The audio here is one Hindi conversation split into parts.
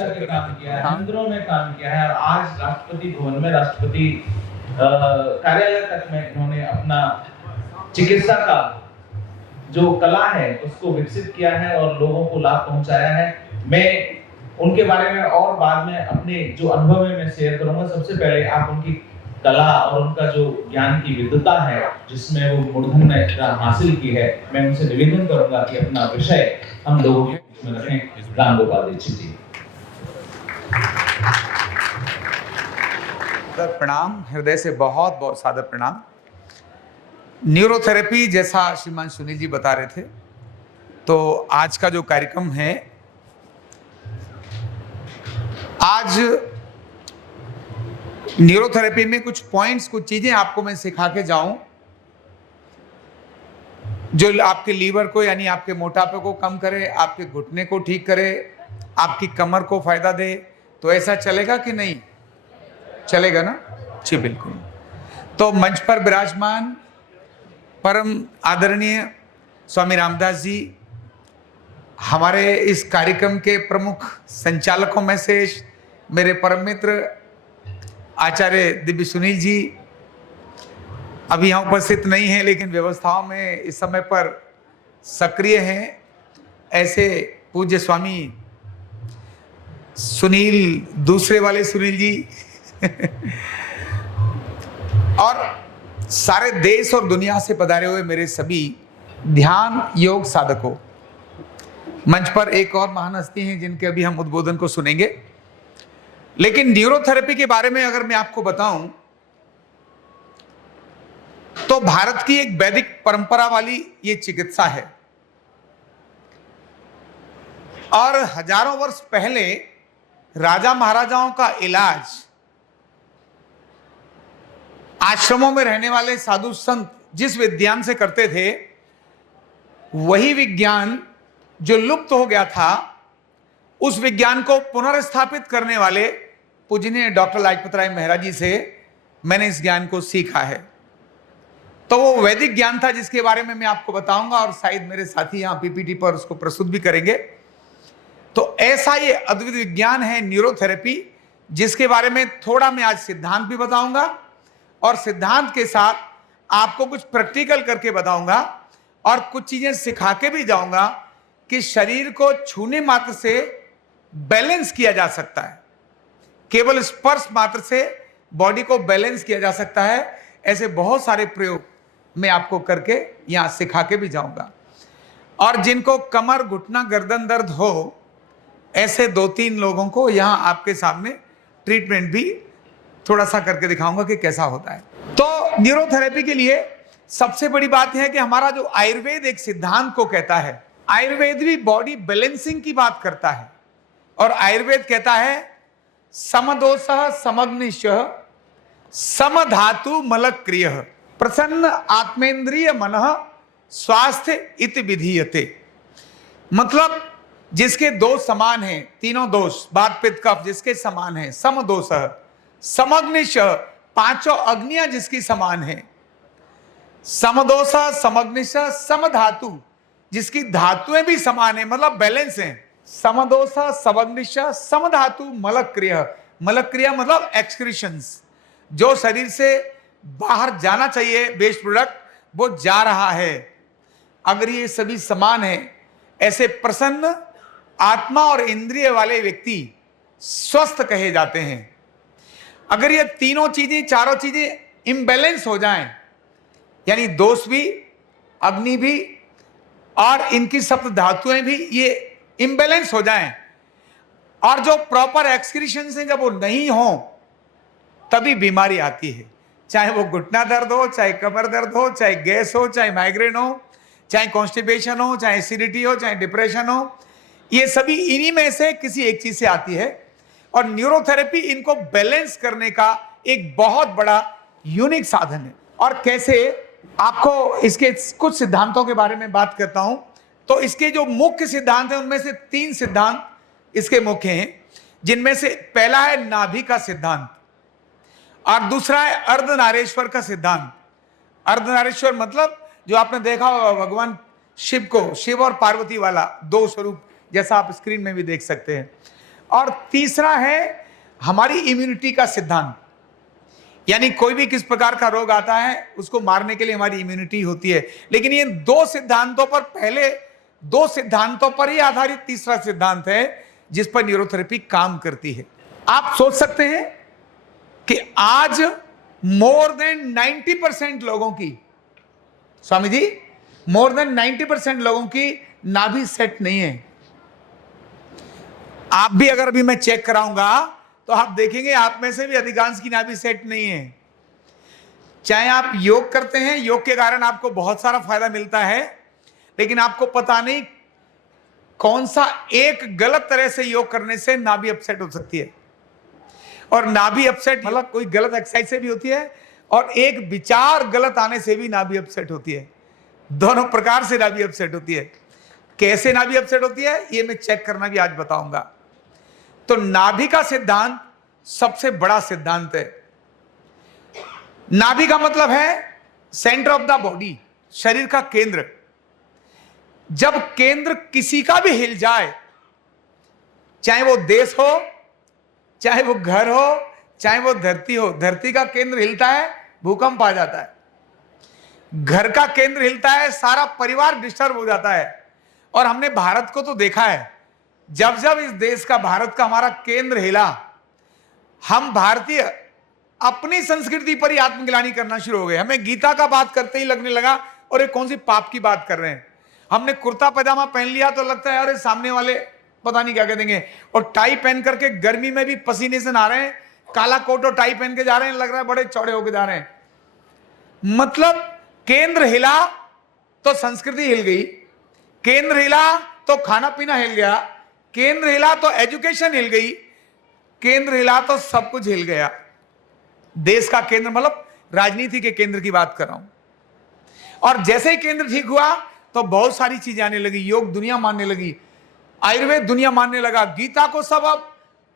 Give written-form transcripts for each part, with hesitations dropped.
जा के काम किया है, मंदिरों में काम किया है और आज राष्ट्रपति भवन में, राष्ट्रपति कार्यालय तक में इन्होंने अपना चिकित्सा का जो कला है उसको विकसित किया है और लोगों को लाभ पहुंचाया है। मैं उनके बारे में और बाद में अपने जो अनुभव है मैं शेयर करूंगा। सबसे पहले आप उनकी कला और उनका जो ज्ञान की विद्वता है जिसमें वो मूर्धन्य हासिल की है, मैं उनसे निवेदन करूंगा कि अपना विषय हम लोगों के बीच में रखें। राम गोपाल दीक्षित जी। प्रणाम, हृदय से बहुत बहुत सादर प्रणाम। न्यूरोथेरेपी जैसा श्रीमान सुनील जी बता रहे थे, तो आज का जो कार्यक्रम है, आज न्यूरोथेरेपी में कुछ पॉइंट्स, कुछ चीजें आपको मैं सिखा के जाऊं जो आपके लीवर को यानी आपके मोटापे को कम करे, आपके घुटने को ठीक करे, आपकी कमर को फायदा दे। तो ऐसा चलेगा कि नहीं चलेगा ना? जी बिल्कुल। तो मंच पर विराजमान परम आदरणीय स्वामी रामदास जी हमारे इस कार्यक्रम के प्रमुख संचालकों में से मेरे परम मित्र आचार्य दिव्य सुनील जी अभी यहाँ उपस्थित नहीं हैं, लेकिन व्यवस्थाओं में इस समय पर सक्रिय हैं। ऐसे पूज्य स्वामी सुनील, दूसरे वाले सुनील जी और सारे देश और दुनिया से पधारे हुए मेरे सभी ध्यान योग साधकों। मंच पर एक और महान हस्ती हैं जिनके अभी हम उद्बोधन को सुनेंगे, लेकिन न्यूरोथेरेपी के बारे में अगर मैं आपको बताऊं तो भारत की एक वैदिक परंपरा वाली ये चिकित्सा है और हजारों वर्ष पहले राजा महाराजाओं का इलाज आश्रमों में रहने वाले साधु संत जिस विज्ञान से करते थे, वही विज्ञान जो लुप्त हो गया था, उस विज्ञान को पुनर्स्थापित करने वाले पूजनीय डॉक्टर लाजपत राय मेहरा जी से मैंने इस ज्ञान को सीखा है। तो वो वैदिक ज्ञान था जिसके बारे में मैं आपको बताऊंगा और शायद मेरे साथी यहाँ पीपीटी पर उसको प्रस्तुत भी करेंगे। तो ऐसा ये अद्वित विज्ञान है न्यूरोथेरेपी, जिसके बारे में थोड़ा मैं आज सिद्धांत भी बताऊंगा और सिद्धांत के साथ आपको कुछ प्रैक्टिकल करके बताऊंगा और कुछ चीजें सिखा के भी जाऊंगा कि शरीर को छूने मात्र से बैलेंस किया जा सकता है, केवल स्पर्श मात्र से बॉडी को बैलेंस किया जा सकता है। ऐसे बहुत सारे प्रयोग मैं आपको करके यहां सिखा के भी जाऊंगा। और जिनको कमर, घुटना, गर्दन दर्द हो, ऐसे 2-3 लोगों को यहां आपके सामने ट्रीटमेंट भी थोड़ा सा करके दिखाऊंगा कि कैसा होता है। तो न्यूरोथेरेपी के लिए सबसे बड़ी बात यह है कि हमारा जो आयुर्वेद एक सिद्धांत को कहता है, आयुर्वेद भी बॉडी बैलेंसिंग की बात करता है और आयुर्वेद कहता है समदोषः समग्निशः समधातु मलक्रियः प्रसन्न आत्मेंद्रिय मनः स्वास्थ्य इति विधीयते। मतलब जिसके दोष समान हैं, तीनों दोष वात पित्त कफ जिसके समान हैं, समदोषः समग्निशः पांचों अग्नियां जिसकी समान है, समदोषः समग्निशः समधातु जिसकी धातुएं भी समान है, मतलब बैलेंस है। समदोषः समग्निशः समधातु मलक्रियः, मलक्रिया मतलब एक्सक्रीशंस, जो शरीर से बाहर जाना चाहिए वेस्ट प्रोडक्ट वो जा रहा है। अगर ये सभी समान है, ऐसे प्रसन्न आत्मा और इंद्रिय वाले व्यक्ति स्वस्थ कहे जाते हैं। अगर ये तीनों चीजें, चारों चीजें इम्बैलेंस हो जाएं, यानी दोष भी, अग्नि भी और इनकी सप्त धातुएं भी ये इम्बैलेंस हो जाएं और जो प्रॉपर एक्सक्रीशन से जब वो नहीं हो तभी बीमारी आती है। चाहे वो घुटना दर्द हो, चाहे कमर दर्द हो, चाहे गैस हो, चाहे माइग्रेन हो, चाहे कॉन्स्टिपेशन हो, चाहे एसिडिटी हो, चाहे डिप्रेशन हो, ये सभी इन्हीं में से किसी एक चीज से आती है। और न्यूरोथेरेपी इनको बैलेंस करने का एक बहुत बड़ा यूनिक साधन है। और कैसे, आपको इसके कुछ सिद्धांतों के बारे में बात करता हूं। तो इसके जो मुख्य सिद्धांत हैं उनमें से 3 सिद्धांत इसके मुख्य हैं, जिनमें से पहला है नाभि का सिद्धांत और दूसरा है अर्धनारेश्वर का सिद्धांत। अर्धनारेश्वर मतलब जो आपने देखा होगा भगवान शिव को, शिव और पार्वती वाला 2 स्वरूप, जैसा आप स्क्रीन में भी देख सकते हैं। और तीसरा है हमारी इम्यूनिटी का सिद्धांत, यानी कोई भी किस प्रकार का रोग आता है उसको मारने के लिए हमारी इम्यूनिटी होती है। लेकिन ये दो सिद्धांतों पर, पहले दो सिद्धांतों पर ही आधारित तीसरा सिद्धांत है जिस पर न्यूरोथेरेपी काम करती है। आप सोच सकते हैं कि आज मोर देन 90% लोगों की, स्वामी जी, मोर देन 90% लोगों की नाभि सेट नहीं है। आप भी अगर अभी मैं चेक कराऊंगा तो आप देखेंगे आप में से भी अधिकांश की नाभि सेट नहीं है। चाहे आप योग करते हैं, योग के कारण आपको बहुत सारा फायदा मिलता है, लेकिन आपको पता नहीं कौन सा एक गलत तरह से योग करने से नाभि अपसेट हो सकती है। और नाभि अपसेट मतलब कोई गलत एक्सरसाइज से भी होती है, और एक विचार गलत आने से भी नाभि अपसेट होती है। दोनों प्रकार से नाभि अपसेट होती है। कैसे नाभि अपसेट होती है ये मैं चेक करना भी आज बताऊंगा। तो नाभि का सिद्धांत सबसे बड़ा सिद्धांत है। नाभि का मतलब है सेंटर ऑफ द बॉडी, शरीर का केंद्र। जब केंद्र किसी का भी हिल जाए, चाहे वो देश हो, चाहे वो घर हो, चाहे वो धरती हो, धरती का केंद्र हिलता है, भूकंप आ जाता है। घर का केंद्र हिलता है, सारा परिवार डिस्टर्ब हो जाता है। और हमने भारत को तो देखा है, जब जब इस देश का, भारत का हमारा केंद्र हिला, हम भारतीय अपनी संस्कृति पर ही आत्मग्लानि करना शुरू हो गए। हमें गीता का बात करते ही लगने लगा और ये कौन सी पाप की बात कर रहे हैं। हमने कुर्ता पजामा पहन लिया तो लगता है अरे सामने वाले पता नहीं क्या कह देंगे। और टाई पहन करके गर्मी में भी पसीने से नहा रहे हैं, काला कोट और टाई पहन के जा रहे हैं, लग रहा है बड़े चौड़े होके जा रहे हैं। मतलब केंद्र हिला तो संस्कृति हिल गई, केंद्र हिला तो खाना पीना हिल गया, केंद्र हिला तो एजुकेशन हिल गई, केंद्र हिला तो सब कुछ हिल गया। देश का केंद्र मतलब राजनीति के केंद्र की बात कर रहा हूं। और जैसे ही केंद्र ठीक हुआ तो बहुत सारी चीजें आने लगी। योग दुनिया मानने लगी, आयुर्वेद दुनिया मानने लगा, गीता को सब अब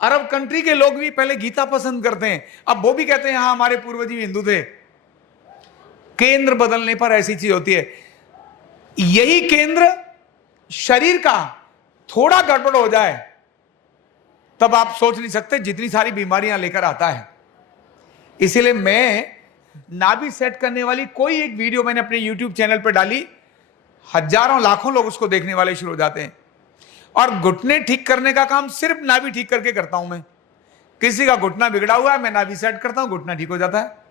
अरब कंट्री के लोग भी पहले गीता पसंद करते हैं, अब वो भी कहते हैं हाँ हमारे पूर्वज भी हिंदू थे। केंद्र बदलने पर ऐसी चीज होती है। यही केंद्र शरीर का थोड़ा गड़बड़ हो जाए तब आप सोच नहीं सकते जितनी सारी बीमारियां लेकर आता है। इसीलिए मैं नाभि सेट करने वाली कोई एक वीडियो मैंने अपने YouTube चैनल पर डाली, हजारों लाखों लोग उसको देखने वाले शुरू हो जाते हैं। और घुटने ठीक करने का काम सिर्फ नाभि ठीक करके करता हूं मैं। किसी का घुटना बिगड़ा हुआ है, मैं नाभि सेट करता हूं, घुटना ठीक हो जाता है।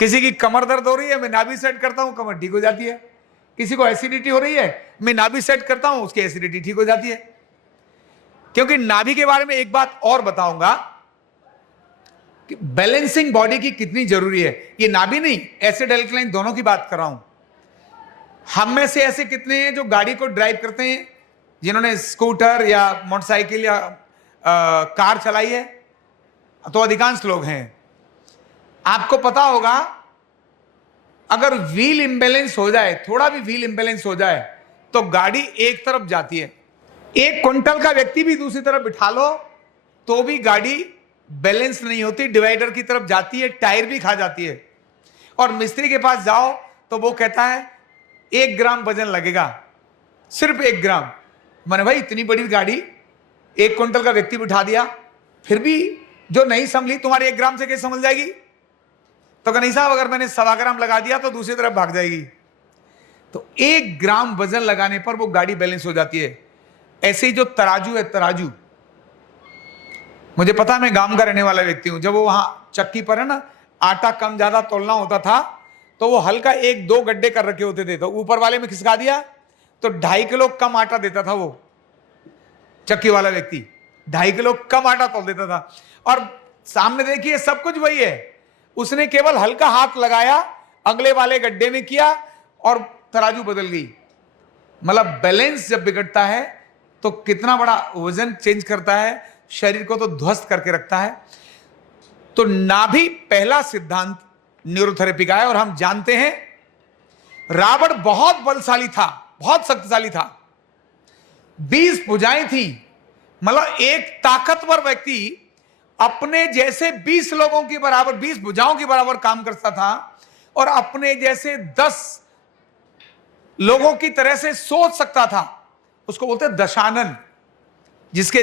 किसी की कमर दर्द हो रही है, मैं नाभि सेट करता हूं, कमर ठीक हो जाती है। किसी को एसिडिटी हो रही है, मैं नाभि सेट करता हूं, उसकी एसिडिटी ठीक हो जाती है। क्योंकि नाभि के बारे में एक बात और बताऊंगा कि बैलेंसिंग बॉडी की कितनी जरूरी है। ये नाभि नहीं, एसिड एल्कलाइन दोनों की बात कर रहा हूं। हम में से ऐसे कितने हैं जो गाड़ी को ड्राइव करते हैं, जिन्होंने स्कूटर या मोटरसाइकिल या कार चलाई है? तो अधिकांश लोग हैं। आपको पता होगा अगर व्हील इंबैलेंस हो जाए, थोड़ा भी व्हील इंबैलेंस हो जाए तो गाड़ी एक तरफ जाती है। 1 क्विंटल का व्यक्ति भी दूसरी तरफ बिठा लो तो भी गाड़ी बैलेंस नहीं होती, डिवाइडर की तरफ जाती है, टायर भी खा जाती है। और मिस्त्री के पास जाओ तो वो कहता है 1 ग्राम वजन लगेगा, सिर्फ 1 ग्राम। मैंने भाई इतनी बड़ी गाड़ी 1 क्विंटल का व्यक्ति बिठा दिया, फिर भी जो नहीं संभली तुम्हारे 1 ग्राम से कैसे संभल जाएगी? तो कहा नहीं साहब अगर मैंने 1.25 ग्राम लगा दिया तो दूसरी तरफ भाग जाएगी। तो 1 ग्राम वजन लगाने पर वो गाड़ी बैलेंस हो जाती है। ऐसे ही जो तराजू है, तराजू, मुझे पता है मैं गांव का रहने वाला व्यक्ति हूं। जब वो वहां चक्की पर है ना आटा कम ज्यादा तोलना होता था तो वो हल्का 1-2 गड्ढे कर रखे होते थे, तो ऊपर वाले में खिसका दिया तो 2.5 किलो कम आटा देता था। वो चक्की वाला व्यक्ति 2.5 किलो कम आटा तोल देता था। और सामने देखिए सब कुछ वही है, उसने केवल हल्का हाथ लगाया, अगले वाले गड्ढे में किया और तराजू बदल गई। मतलब बैलेंस जब बिगड़ता है तो कितना बड़ा वजन चेंज करता है, शरीर को तो ध्वस्त करके रखता है। तो नाभि पहला सिद्धांत न्यूरोथेरेपी का है। और हम जानते हैं रावण बहुत बलशाली था, बहुत शक्तिशाली था, 20 भुजाएं थी। मतलब एक ताकतवर व्यक्ति अपने जैसे 20 लोगों की बराबर, 20 भुजाओं की बराबर काम करता था और अपने जैसे 10 लोगों की तरह से सोच सकता था। उसको बोलते हैं दशानन। जिसके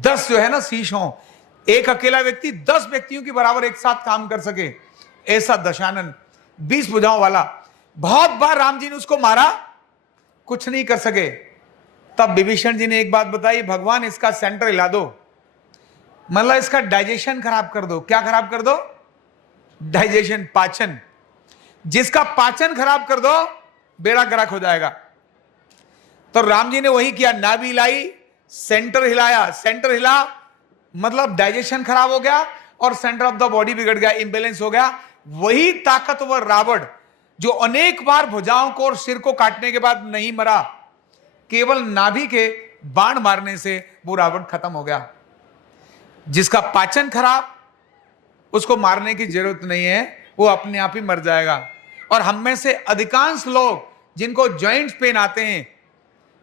10 जो है ना शीश हों, एक अकेला व्यक्ति 10 व्यक्तियों के बराबर एक साथ काम कर सके, ऐसा दशानन 20 भुजाओं वाला। बहुत बार राम जी ने उसको मारा, कुछ नहीं कर सके। तब विभीषण जी ने एक बात बताई, भगवान इसका सेंटर हिला दो, मतलब इसका डाइजेशन खराब कर दो। क्या खराब कर दो? डाइजेशन, पाचन। जिसका पाचन खराब कर दो, बेड़ा गर्क हो जाएगा। तो राम जी ने वही किया, नाभि हिलाई, सेंटर हिलाया। सेंटर हिला मतलब डाइजेशन खराब हो गया और सेंटर ऑफ द बॉडी बिगड़ गया, इंबैलेंस हो गया। वही ताकतवर रावण जो अनेक बार भुजाओं को और सिर को काटने के बाद नहीं मरा, केवल नाभि के बाण मारने से वो रावण खत्म हो गया। जिसका पाचन खराब, उसको मारने की जरूरत नहीं है, वो अपने आप ही मर जाएगा। और हम में से अधिकांश लोग जिनको जॉइंट्स पेन आते हैं,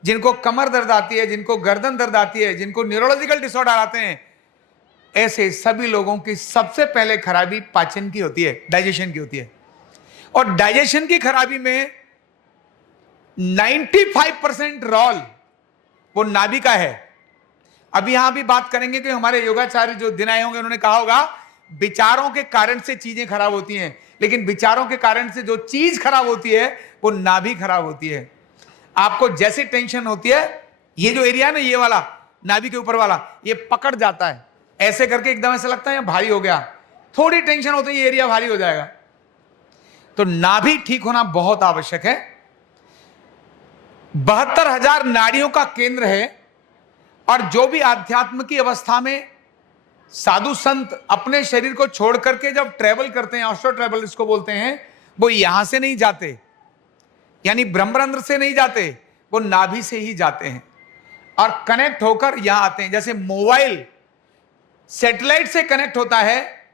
जिनको कमर दर्द आती है, जिनको गर्दन दर्द आती है, जिनको न्यूरोलॉजिकल डिसऑर्डर आते हैं, ऐसे सभी लोगों की सबसे पहले खराबी पाचन की होती है, डाइजेशन की होती है। और डाइजेशन की खराबी में 95% रोल वो नाभि का है। अभी यहां भी बात करेंगे कि हमारे योगाचार्य जो दिन आए होंगे, उन्होंने कहा होगा विचारों के कारण से चीजें खराब होती हैं, लेकिन विचारों के कारण से जो चीज खराब होती है वो नाभि खराब होती है। आपको जैसी टेंशन होती है, ये जो एरिया है ना, ये वाला नाभि के ऊपर वाला, ये पकड़ जाता है ऐसे करके, एकदम ऐसा लगता है भारी हो गया। थोड़ी टेंशन होती है, ये एरिया भारी हो जाएगा। तो नाभि ठीक होना बहुत आवश्यक है। 72,000 नाड़ियों का केंद्र है। और जो भी आध्यात्म की अवस्था में साधु संत अपने शरीर को छोड़ करके जब ट्रेवल करते हैं, ऑस्ट्रो ट्रेवल इसको बोलते हैं, वो यहां से नहीं जाते, यानी ब्रह्मरंध्र से नहीं जाते, वो नाभि से ही जाते हैं और कनेक्ट होकर यहां आते हैं। जैसे मोबाइल सैटेलाइट से कनेक्ट होता है,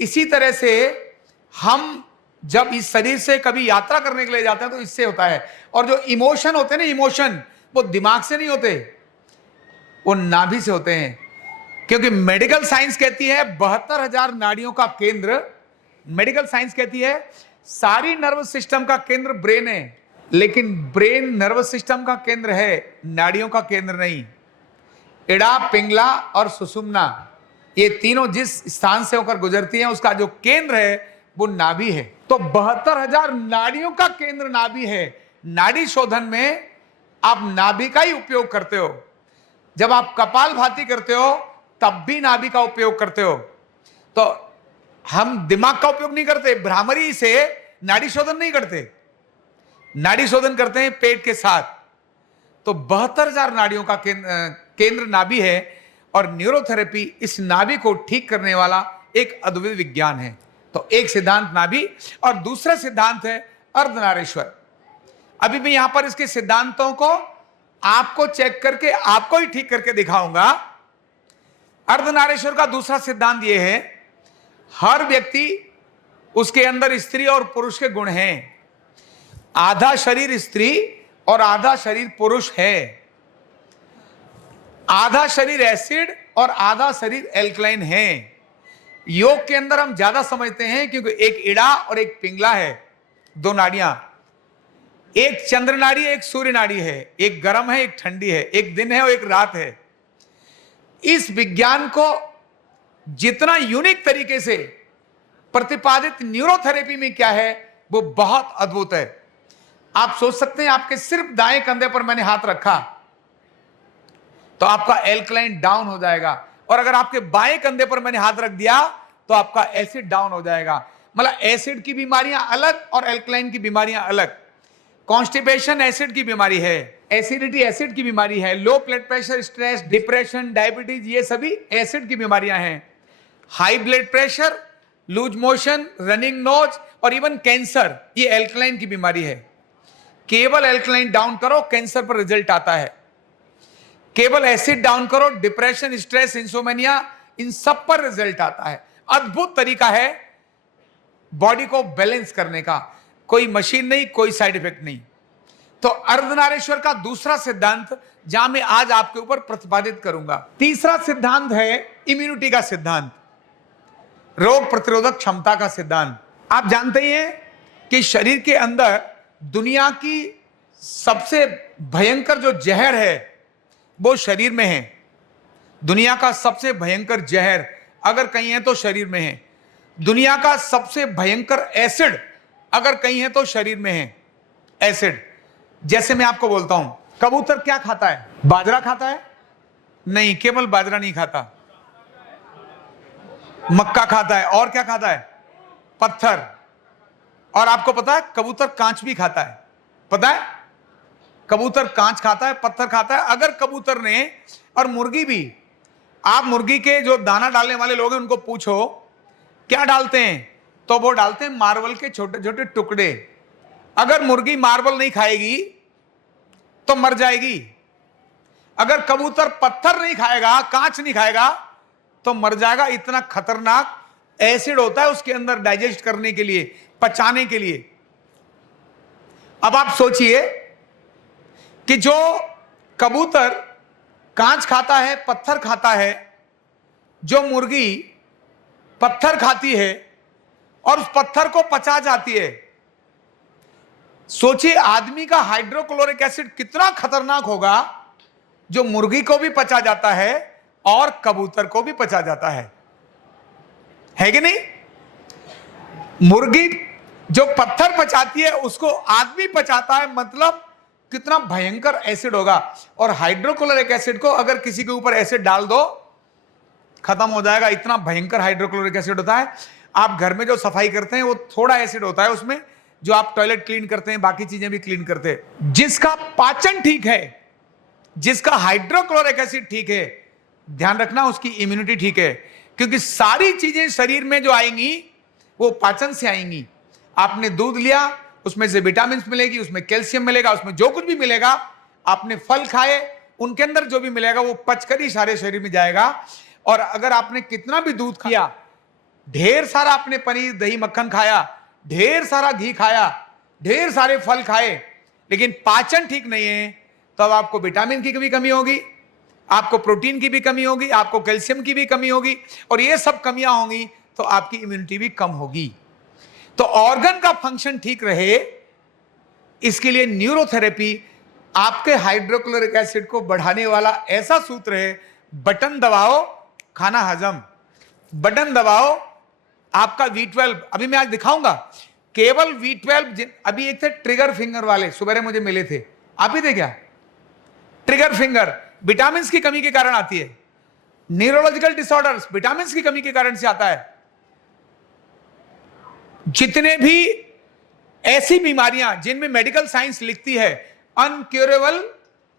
इसी तरह से हम जब इस शरीर से कभी यात्रा करने के लिए जाते हैं तो इससे होता है। और जो इमोशन होते हैं ना, इमोशन वो दिमाग से नहीं होते, वो नाभि से होते हैं। क्योंकि मेडिकल साइंस कहती है 72,000 नाड़ियों का केंद्र, मेडिकल साइंस कहती है सारी नर्वस सिस्टम का केंद्र ब्रेन है, लेकिन ब्रेन नर्वस सिस्टम का केंद्र है, नाड़ियों का केंद्र नहीं। इड़ा, पिंगला और सुषुम्ना, ये तीनों जिस स्थान से होकर गुजरती हैं, उसका जो केंद्र है वो नाभि है। तो 72,000 नाड़ियों का केंद्र नाभि है। नाड़ी शोधन में आप नाभि का ही उपयोग करते हो। जब आप कपालभाति करते हो तब भी नाभि का उपयोग करते हो। तो हम दिमाग का उपयोग नहीं करते, भ्रामरी से नाड़ी शोधन नहीं करते, नाड़ी शोधन करते हैं पेट के साथ। तो 72,000 नाड़ियों का केंद्र नाभि है। और न्यूरोथेरेपी इस नाभि को ठीक करने वाला एक अद्भुत विज्ञान है। तो एक सिद्धांत नाभि और दूसरा सिद्धांत है अर्धनारीश्वर। अभी मैं यहां पर इसके सिद्धांतों को आपको चेक करके आपको ही ठीक करके दिखाऊंगा। अर्धनारीश्वर का दूसरा सिद्धांत यह है, हर व्यक्ति उसके अंदर स्त्री और पुरुष के गुण हैं। आधा शरीर स्त्री और आधा शरीर पुरुष है। आधा शरीर एसिड और आधा शरीर एल्कलाइन है। योग के अंदर हम ज्यादा समझते हैं क्योंकि एक इड़ा और एक पिंगला है, दो नाड़ियां, एक चंद्र नाड़ी एक सूर्य नाड़ी है, एक गर्म है एक ठंडी है, एक दिन है और एक रात है। इस विज्ञान को जितना यूनिक तरीके से प्रतिपादित न्यूरोथेरेपी में क्या है वो बहुत अद्भुत है। आप सोच सकते हैं आपके सिर्फ दाएं कंधे पर मैंने हाथ रखा तो आपका एल्कलाइन डाउन हो जाएगा, और अगर आपके बाएं कंधे पर मैंने हाथ रख दिया तो आपका एसिड डाउन हो जाएगा। मतलब एसिड की बीमारियां अलग और एल्कलाइन की बीमारियां अलग। कॉन्स्टिपेशन एसिड की बीमारी है, एसिडिटी एसिड की बीमारी है, low blood pressure, stress, depression, diabetes, ये सभी एसिड की बीमारियां हैं। High blood pressure, loose motion, running nose और इवन कैंसर, ये एल्कलाइन की बीमारी है। केवल एल्कलाइन डाउन करो, कैंसर पर रिजल्ट आता है। केवल एसिड डाउन करो, डिप्रेशन, स्ट्रेस, इंसोमेनिया, इन सब पर रिजल्ट आता है। अद्भुत तरीका है बॉडी को बैलेंस करने का, कोई मशीन नहीं, कोई साइड इफेक्ट नहीं। तो अर्धनारीश्वर का दूसरा सिद्धांत जहां मैं आज आपके ऊपर प्रतिपादित करूंगा। तीसरा सिद्धांत है इम्यूनिटी का सिद्धांत, रोग प्रतिरोधक क्षमता का सिद्धांत। आप जानते ही हैं कि शरीर के अंदर दुनिया की सबसे भयंकर जो जहर है वो शरीर में है। दुनिया का सबसे भयंकर जहर अगर कहीं है तो शरीर में है। दुनिया का सबसे भयंकर एसिड अगर कहीं है तो शरीर में है, एसिड। जैसे मैं आपको बोलता हूं, कबूतर क्या खाता है? बाजरा खाता है? नहीं, केवल बाजरा नहीं खाता, मक्का खाता है। और क्या खाता है? पत्थर। और आपको पता है कबूतर कांच भी खाता है, पता है? कबूतर कांच खाता है, पत्थर खाता है। अगर कबूतर ने, और मुर्गी भी, आप मुर्गी के जो दाना डालने वाले लोग हैं उनको पूछो क्या डालते हैं, तो वो डालते हैं मार्बल के छोटे छोटे टुकड़े। अगर मुर्गी मार्बल नहीं खाएगी तो मर जाएगी। अगर कबूतर पत्थर नहीं खाएगा, कांच नहीं खाएगा तो मर जाएगा। इतना खतरनाक एसिड होता है उसके अंदर डाइजेस्ट करने के लिए, पचाने के लिए। अब आप सोचिए कि जो कबूतर कांच खाता है, पत्थर खाता है, जो मुर्गी पत्थर खाती है और उस पत्थर को पचा जाती है, सोचिए आदमी का हाइड्रोक्लोरिक एसिड कितना खतरनाक होगा, जो मुर्गी को भी पचा जाता है और कबूतर को भी पचा जाता है कि नहीं? मुर्गी जो पत्थर पचाती है उसको आदमी पचाता है, मतलब कितना भयंकर एसिड होगा। और हाइड्रोक्लोरिक एसिड को अगर किसी के ऊपर एसिड डाल दो, खत्म हो जाएगा। इतना भयंकर हाइड्रोक्लोरिक एसिड होता है। आप घर में जो सफाई करते हैं वो थोड़ा एसिड होता है उसमें, जो आप टॉयलेट क्लीन करते हैं, बाकी चीजें भी क्लीन करते हैं। जिसका पाचन ठीक है, जिसका हाइड्रोक्लोरिक एसिड ठीक है, ध्यान रखना उसकी इम्यूनिटी ठीक है, क्योंकि सारी चीजें शरीर में जो आएंगी वो पाचन से आएंगी। आपने दूध लिया, उसमें से विटामिन मिलेगी, उसमें कैल्शियम मिलेगा, उसमें जो कुछ भी मिलेगा। आपने फल खाए, उनके अंदर जो भी मिलेगा वो पचकर ही सारे शरीर में जाएगा। और अगर आपने कितना भी दूध खाया, ढेर सारा आपने पनीर दही मक्खन खाया, ढेर सारा घी खाया, ढेर सारे फल खाए, लेकिन पाचन ठीक नहीं है, तो अब आपको विटामिन की भी कमी होगी, आपको प्रोटीन की भी कमी होगी, आपको कैल्शियम की भी कमी होगी, और ये सब कमियां होंगी तो आपकी इम्यूनिटी भी कम होगी। तो ऑर्गन का फंक्शन ठीक रहे, इसके लिए न्यूरोथेरेपी आपके हाइड्रोक्लोरिक एसिड को बढ़ाने वाला ऐसा सूत्र है। बटन दबाओ, खाना हजम, बटन दबाओ, आपका V12। अभी मैं आज दिखाऊंगा केवल V12। अभी एक थे ट्रिगर फिंगर वाले, सुबह मुझे मिले थे, आप ही थे क्या? ट्रिगर फिंगर विटामिन की कमी के कारण आती है। न्यूरोलॉजिकल डिसऑर्डर्स विटामिन की कमी के कारण से आता है। जितने भी ऐसी बीमारियां जिनमें मेडिकल साइंस लिखती है अनक्योरेबल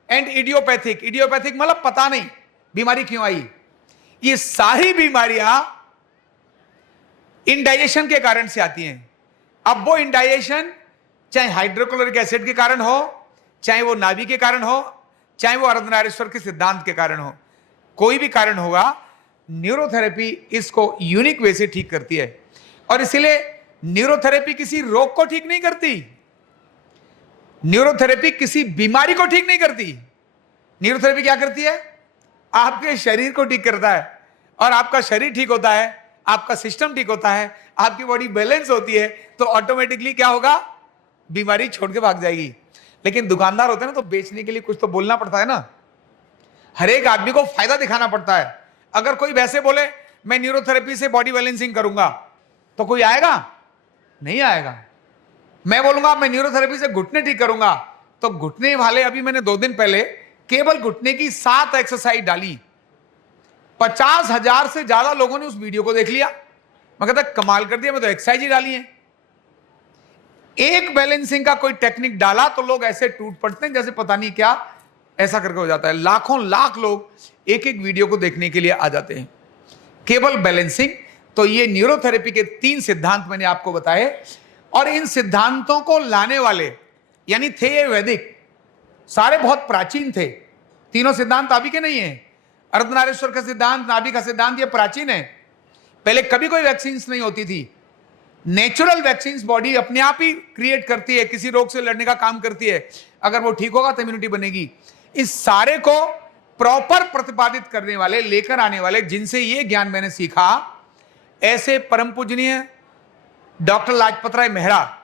एंड इडियोपैथिक, इडियोपैथिक मतलब पता नहीं बीमारी क्यों आई, ये सारी बीमारियां इंडाइजेशन के कारण से आती हैं। अब वो इंडाइजेशन चाहे हाइड्रोक्लोरिक एसिड के कारण हो, चाहे वो नाभि के कारण हो, चाहे वो अर्धनारीश्वर के सिद्धांत के कारण हो, कोई भी कारण होगा, न्यूरोथेरेपी इसको यूनिक वे से ठीक करती है। और इसलिए न्यूरोथेरेपी किसी रोग को ठीक नहीं करती, न्यूरोथेरेपी किसी बीमारी को ठीक नहीं करती। न्यूरोथेरेपी क्या करती है? आपके शरीर को ठीक करता है, और आपका शरीर ठीक होता है, आपका सिस्टम ठीक होता है, आपकी बॉडी बैलेंस होती है, तो ऑटोमेटिकली क्या होगा? बीमारी छोड़ के भाग जाएगी। लेकिन दुकानदार होते हैं ना, तो बेचने के लिए कुछ तो बोलना पड़ता है ना, हर एक आदमी को फायदा दिखाना पड़ता है। अगर कोई वैसे बोले मैं न्यूरोथेरेपी से बॉडी बैलेंसिंग करूंगा, तो कोई आएगा? नहीं आएगा। मैं बोलूंगा मैं न्यूरोथेरेपी से घुटने ठीक करूंगा, तो घुटने वाले, अभी मैंने 2 दिन पहले केवल घुटने की 7 एक्सरसाइज डाली, 50,000 से ज्यादा लोगों ने उस वीडियो को देख लिया। मैं कहता कमाल कर दिया, मैं तो एक्सरसाइज ही डाली है। एक बैलेंसिंग का कोई टेक्निक डाला तो लोग ऐसे टूट पड़ते हैं जैसे पता नहीं क्या ऐसा करके हो जाता है। लाखों लाख लोग एक एक वीडियो को देखने के लिए आ जाते हैं, केवल बैलेंसिंग। तो ये न्यूरोथेरेपी के 3 सिद्धांत मैंने आपको बताए, और इन सिद्धांतों को लाने वाले यानी थे ये वैदिक, सारे बहुत प्राचीन थे। तीनों सिद्धांत अभी के नहीं है। अर्धनारीश्वर का सिद्धांत, नाभि का सिद्धांत, ये प्राचीन है। पहले कभी कोई वैक्सीन नहीं होती थी। नेचुरल वैक्सीन बॉडी अपने आप ही क्रिएट करती है, किसी रोग से लड़ने का काम करती है। अगर वो ठीक होगा तो इम्यूनिटी बनेगी। इस सारे को प्रॉपर प्रतिपादित करने वाले, लेकर आने वाले, जिनसे ये ज्ञान मैंने सीखा, ऐसे परम पूजनीय डॉक्टर लाजपत राय मेहरा,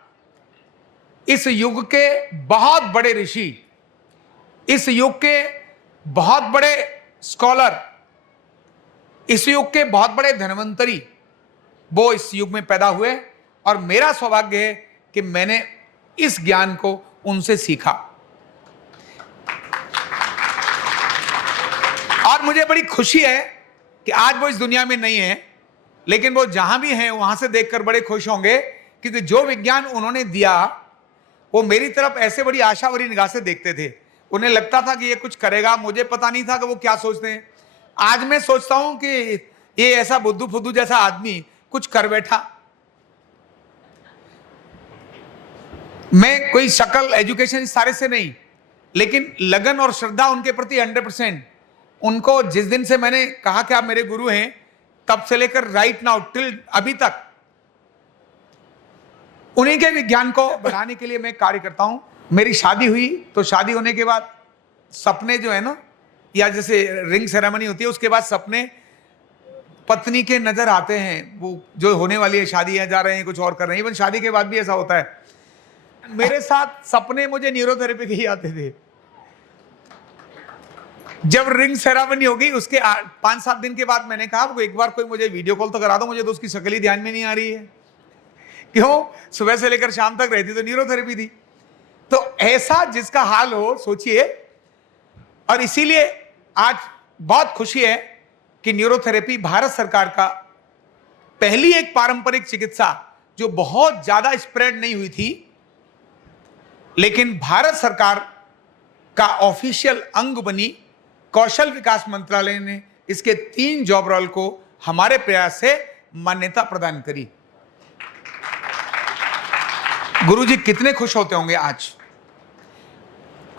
इस युग के बहुत बड़े ऋषि, इस युग के बहुत बड़े स्कॉलर, इस युग के बहुत बड़े धन्वंतरी वो इस युग में पैदा हुए और मेरा सौभाग्य है कि मैंने इस ज्ञान को उनसे सीखा। और मुझे बड़ी खुशी है कि आज वो इस दुनिया में नहीं है, लेकिन वो जहां भी हैं वहां से देखकर बड़े खुश होंगे, क्योंकि जो विज्ञान उन्होंने दिया वो मेरी तरफ ऐसे बड़ी आशा भरी निगाह से देखते थे। उन्हें लगता था कि ये कुछ करेगा, मुझे पता नहीं था कि वो क्या सोचते हैं। आज मैं सोचता हूं कि ये ऐसा बुद्धू फुद्दू जैसा आदमी कुछ कर बैठा। मैं कोई शक्ल एजुकेशन इस सारे से नहीं, लेकिन लगन और श्रद्धा उनके प्रति 100%। उनको जिस दिन से मैंने कहा कि आप मेरे गुरु हैं, तब से लेकर राइट नाउ टिल अभी तक उन्हीं के विज्ञान को बढ़ाने के लिए मैं कार्य करता हूं। मेरी शादी हुई तो शादी होने के बाद सपने जो है ना, या जैसे रिंग सेरेमनी होती है उसके बाद सपने पत्नी के नजर आते हैं, वो जो होने वाली है शादी है, जा रहे हैं कुछ और कर रहे हैं। इवन शादी के बाद भी ऐसा होता है। मेरे साथ सपने मुझे न्यूरोथेरेपी के ही आते थे। जब रिंग सेरेमनी होगी उसके 5-7 दिन के बाद मैंने कहा एक बार कोई मुझे वीडियो कॉल तो करा दो, मुझे तो उसकी शक्ल ही ध्यान में नहीं आ रही है। क्यों? सुबह से लेकर शाम तक रहती तो न्यूरोथेरेपी थी। तो ऐसा जिसका हाल हो सोचिए। और इसीलिए आज बहुत खुशी है कि न्यूरोथेरेपी भारत सरकार का पहली एक पारंपरिक चिकित्सा जो बहुत ज्यादा स्प्रेड नहीं हुई थी, लेकिन भारत सरकार का ऑफिशियल अंग बनी। कौशल विकास मंत्रालय ने इसके 3 जॉब रोल को हमारे प्रयास से मान्यता प्रदान करी। गुरुजी कितने खुश होते होंगे आज।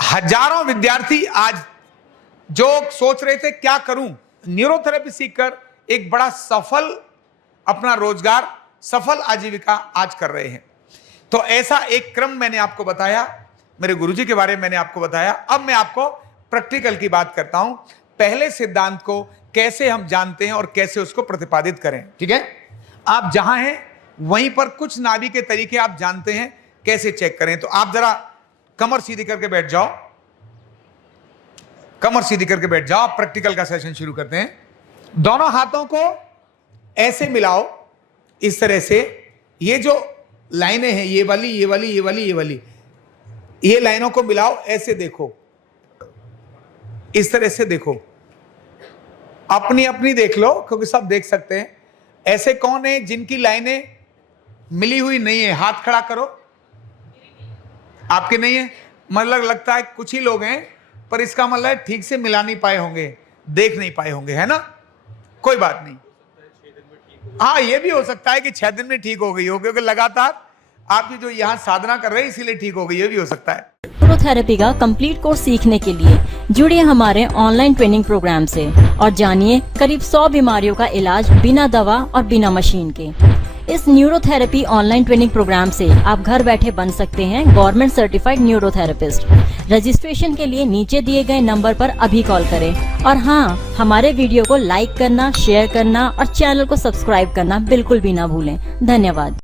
हजारों विद्यार्थी आज जो सोच रहे थे क्या करूं, न्यूरोथेरेपी सीखकर एक बड़ा सफल अपना रोजगार, सफल आजीविका आज कर रहे हैं। तो ऐसा एक क्रम मैंने आपको बताया, मेरे गुरुजी के बारे में मैंने आपको बताया। अब मैं आपको प्रैक्टिकल की बात करता हूं। पहले सिद्धांत को कैसे हम जानते हैं और कैसे उसको प्रतिपादित करें। ठीक है, आप जहां हैं वहीं पर कुछ नाभि के तरीके आप जानते हैं, कैसे चेक करें। तो आप जरा कमर सीधी करके बैठ जाओ, कमर सीधी करके बैठ जाओ। आप प्रैक्टिकल का सेशन शुरू करते हैं। दोनों हाथों को ऐसे मिलाओ इस तरह से। ये जो लाइनें हैं, ये वाली, ये वाली, ये वाली, ये वाली, ये लाइनों को मिलाओ। ऐसे देखो, इस तरह से देखो, अपनी अपनी देख लो, क्योंकि सब देख सकते हैं। ऐसे कौन है जिनकी लाइनें मिली हुई नहीं है? हाथ खड़ा करो। आपके नहीं है? मतलब लगता है कुछ ही लोग हैं, पर इसका मतलब है ठीक से मिला नहीं पाए होंगे, देख नहीं पाए होंगे, है ना? कोई बात नहीं। हाँ, ये भी हो सकता है कि 6 दिन में ठीक हो गई हो, क्योंकि लगातार आप जो यहाँ साधना कर रहे हैं इसीलिए ठीक हो गई। ये भी हो सकता है। न्यूरोथेरेपी का कंप्लीट कोर्स सीखने के लिए जुड़िए हमारे ऑनलाइन ट्रेनिंग प्रोग्राम से और जानिए करीब 100 बीमारियों का इलाज बिना दवा और बिना मशीन के। इस न्यूरोथेरेपी ऑनलाइन ट्रेनिंग प्रोग्राम से आप घर बैठे बन सकते हैं गवर्नमेंट सर्टिफाइड न्यूरोथेरेपिस्ट। रजिस्ट्रेशन के लिए नीचे दिए गए नंबर पर अभी कॉल करें। और हाँ, हमारे वीडियो को लाइक करना, शेयर करना और चैनल को सब्सक्राइब करना बिल्कुल भी ना भूलें। धन्यवाद।